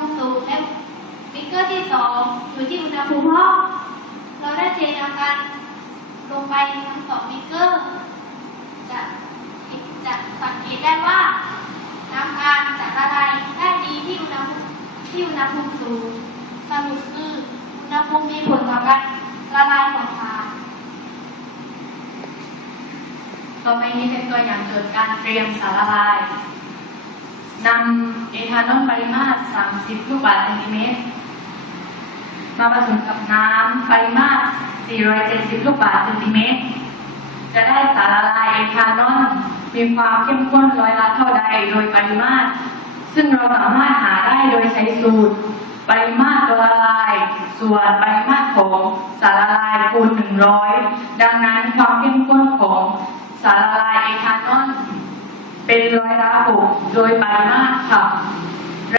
ภูมิสูงและมิกเกอร์ที่สองอยู่ที่อุณหภูมิห้องเราได้เทน้ำกันลงไปทั้งสองมิกเกอร์จะจะสังเกตได้ว่าน้ำการจะละลายได้ดีที่อุณหภูมิที่อุณหภูมิสูงสรุปคืออุณหภูมิมีผลต่อการละลายของสารต่อไปนี้เป็นตัวอย่างโจทย์การเตรียมสารละลาย นำเอทานอลปริมาตร 30 ลูกบาศก์เซนติเมตร มาผสมกับน้ำปริมาตร 470 ลูกบาศก์เซนติเมตร จะได้สารละลายเอทานอลมีความเข้มข้นร้อยละเท่าใดโดยปริมาตร ซึ่งเราสามารถหาได้โดยใช้สูตร ปริมาตรตัวละลาย ส่วนปริมาตรของสารละลายคูณ 100 ดังนั้นความเข้มข้นของสารละลาย เป็นร้อยละหกโดยปริมาตรค่ะ